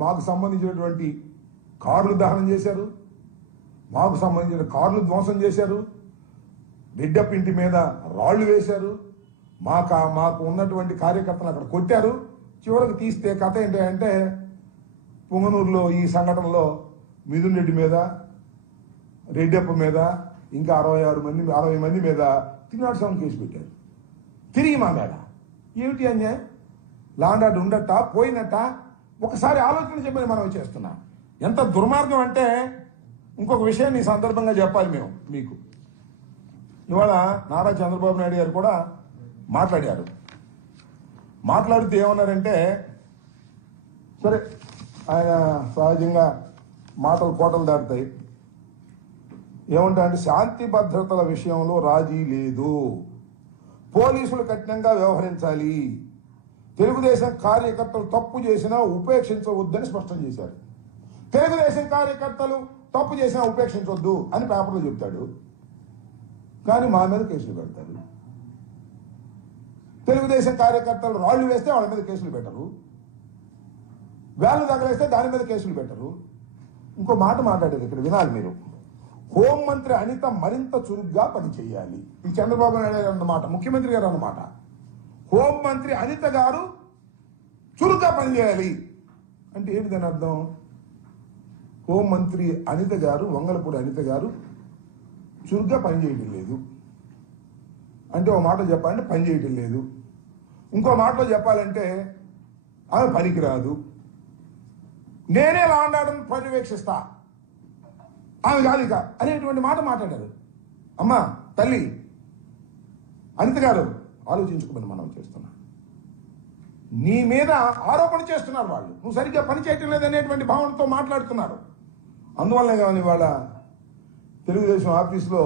మాకు సంబంధించినటువంటి కార్లు దహనం చేశారు, మాకు సంబంధించిన కార్లు ధ్వంసం చేశారు, రెడ్డప్ప ఇంటి మీద రాళ్లు వేశారు, మాకు ఉన్నటువంటి కార్యకర్తలు అక్కడ కొట్టారు. చివరికి తీస్తే కథ ఏంటంటే పుంగనూరులో ఈ సంఘటనలో మిథున్ రెడ్డి మీద, రెడ్డప్ప మీద, ఇంకా 60 మంది మీద 307 కేసు పెట్టారు. తిరిగి మా మీద ఏమిటి అన్యాయం? లాండ్ ఆర్డర్ ఉండట పోయినట్ట ఒకసారి ఆలోచన చెప్పని మనం చేస్తున్నాం. ఎంత దుర్మార్గం అంటే ఇంకొక విషయాన్ని ఈ సందర్భంగా చెప్పాలి మేము మీకు. ఇవాళ నారా చంద్రబాబు నాయుడు గారు కూడా మాట్లాడారు. మాట్లాడుతూ ఏమన్నారంటే, సరే ఆయన సహజంగా మాటలు కోటలు దాటుతాయి. ఏమంటారంటే శాంతి భద్రతల విషయంలో రాజీ లేదు, పోలీసులు కఠినంగా వ్యవహరించాలి, తెలుగుదేశం కార్యకర్తలు తప్పు చేసినా ఉపేక్షించవద్దని స్పష్టం చేశారు. తెలుగుదేశం కార్యకర్తలు తప్పు చేసినా ఉపేక్షించవద్దు అని పేపర్లో చెప్తాడు, కానీ మా మీద కేసులు పెడతారు. తెలుగుదేశం కార్యకర్తలు రాళ్లు వేస్తే వాళ్ళ మీద కేసులు పెట్టరు, వేళ్ళు తగలేస్తే దాని మీద కేసులు పెట్టరు. ఇంకో మాట మాట్లాడేది ఇక్కడ వినాలి మీరు. హోంమంత్రి అనిత మరింత చురుగ్గా పనిచేయాలి. ఇది చంద్రబాబు నాయుడు గారు అన్నమాట, ముఖ్యమంత్రి గారు అన్నమాట. హోంమంత్రి అనిత గారు చురుగ్గా పనిచేయాలి అంటే ఏంటి దాని అర్థం? హోంమంత్రి అనిత గారు, వంగలపూడి అనిత గారు చురుగ్గా పనిచేయటం లేదు అంటే ఒక మాట చెప్పాలంటే పని చేయటం లేదు. ఇంకో మాటలో చెప్పాలంటే ఆమె పనికిరాదు, నేనే లాండ్ ఆర్డర్ని పర్యవేక్షిస్తా, ఆమె కాదు ఇక అనేటువంటి మాట మాట్లాడారు. అమ్మా తల్లి అనిత గారు ఆలోచించుకోమని మనం చేస్తున్నాం. నీ మీద ఆరోపణ చేస్తున్నారు వాళ్ళు, నువ్వు సరిగ్గా పని చేయటం లేదనేటువంటి భావనతో మాట్లాడుతున్నారు. అందువల్లనే కానీ వాళ్ళ తెలుగుదేశం ఆఫీసులో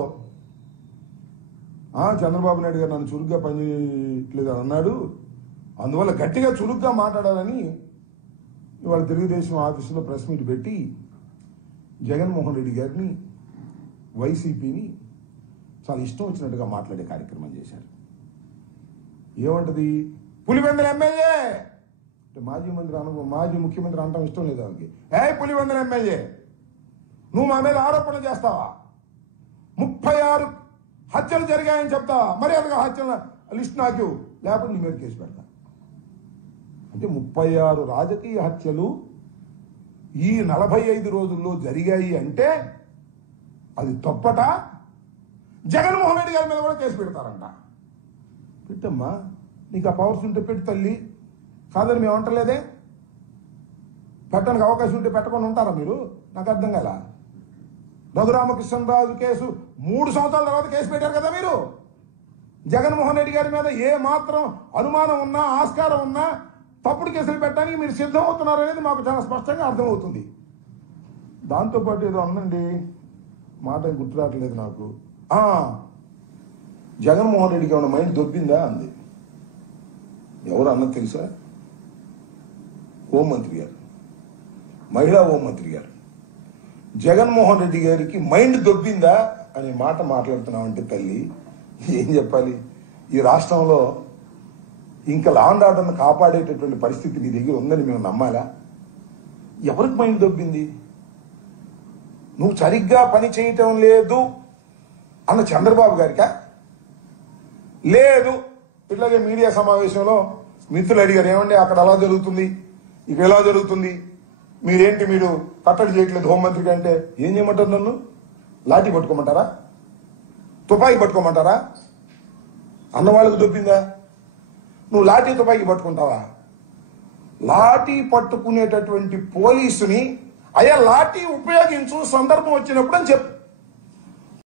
చంద్రబాబు నాయుడు గారు నన్ను చురుగ్గా పనిచేయట్లేదని అన్నాడు, అందువల్ల గట్టిగా చురుగ్గా మాట్లాడాలని ఇవాళ తెలుగుదేశం ఆఫీసులో ప్రెస్ మీట్ పెట్టి జగన్మోహన్ రెడ్డి గారిని, వైసీపీని చాలా ఇష్టం వచ్చినట్టుగా మాట్లాడే కార్యక్రమం చేశారు. ఏమంటది? పులివెందుల ఎమ్మెల్యే అంటే మాజీ ముఖ్యమంత్రి అనడం ఇష్టం లేదు ఆమెకి. పులివెందుల ఎమ్మెల్యే నువ్వు మా మీద ఆరోపణ చేస్తావా? 36 హత్యలు జరిగాయని చెప్తావా? మరి అదిగా హత్యల లిస్ట్ నాకు, లేకపోతే నీ మీద కేసు పెడతా అంటే 36 రాజకీయ హత్యలు ఈ 45 రోజుల్లో జరిగాయి అంటే అది తప్పట. జగన్మోహన్ రెడ్డి గారి మీద కూడా కేసు పెడతారంట. పెట్టమ్మా, నీకు ఆ పవర్స్ ఉంటే పెట్టు తల్లి, కాదని మేము అంటలేదే. పెట్టడానికి అవకాశం ఉంటే పెట్టకుండా ఉంటారా మీరు? నాకు అర్థం కాల. రఘురామకృష్ణరాజు కేసు 3 సంవత్సరాల తర్వాత కేసు పెట్టారు కదా మీరు. జగన్మోహన్ రెడ్డి గారి మీద ఏ మాత్రం అనుమానం ఉన్నా, ఆస్కారం ఉన్నా తప్పుడు కేసులు పెట్టడానికి మీరు సిద్ధమవుతున్నారు అనేది మాకు చాలా స్పష్టంగా అర్థమవుతుంది. దాంతోపాటు ఏదో అన్నండి, మాట గుర్తు రావట్లేదు నాకు. జగన్మోహన్ రెడ్డికి ఏమైనా మైండ్ దొబ్బిందా అంది. ఎవరు అన్నది తెలుసా? హోంమంత్రి గారు, మహిళా హోంమంత్రి గారు. జగన్మోహన్ రెడ్డి గారికి మైండ్ దొబ్బిందా అనే మాట మాట్లాడుతున్నామంటే తల్లి ఏం చెప్పాలి? ఈ రాష్ట్రంలో ఇంకా లాండ్ ఆర్డర్ను కాపాడేటటువంటి పరిస్థితి నీ దగ్గర ఉందని మేము నమ్మాలా? ఎవరికి మైండ్ దొబ్బింది? నువ్వు సరిగ్గా పని చేయటం లేదు అన్న చంద్రబాబు గారికా? లేదు. ఇట్లాగే మీడియా సమావేశంలో మిత్రులు అడిగారు, ఏమండి అక్కడ అలా జరుగుతుంది, ఇక్కడ ఎలా జరుగుతుంది, మీరు కట్టడి చేయట్లేదు హోంమంత్రికి అంటే ఏం చేయమంటారు? నన్ను లాఠీ పట్టుకోమంటారా? తుపాకీ పట్టుకోమంటారా? అన్నవాళ్ళకు దొబ్బిందా? నువ్వు లాఠీ తుపాకీ పట్టుకుంటావా? లాఠీ పట్టుకునేటటువంటి పోలీసుని అయ్యా లాఠీ ఉపయోగించు సందర్భం వచ్చినప్పుడు అని చెప్పు.